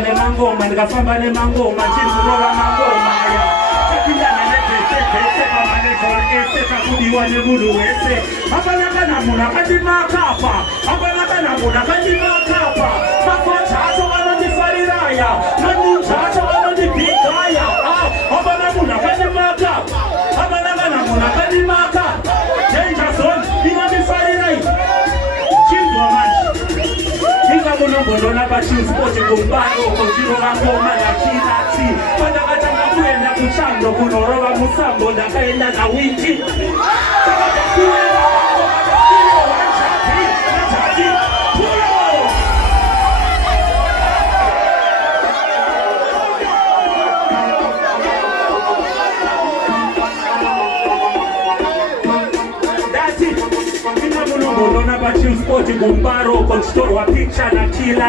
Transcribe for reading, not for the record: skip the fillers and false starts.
nemangoma ndikafamba nemangoma chirurova mangoma ya tapindana nezvese pamanevhoro ese takudiwa nemunhu wese. Hapana kana munhu akandimakapa, hapana kana munhu akandimakapa. Makocha acho vanondifariraya, manunja acho vanondibhigaya. Hapana munhu akandimakapa, hapana kana munhu akandimakapa. Danger zone inondifarirai. Chinzwa manje inga munombondona pachimspoti kumbaro kochirova ngoma yakinati pandakatanga kuenda kuchando kunorova musambo ndakaenda nawiki Inga munombondona pachimspoti kumbaro kochitorwa picha na kila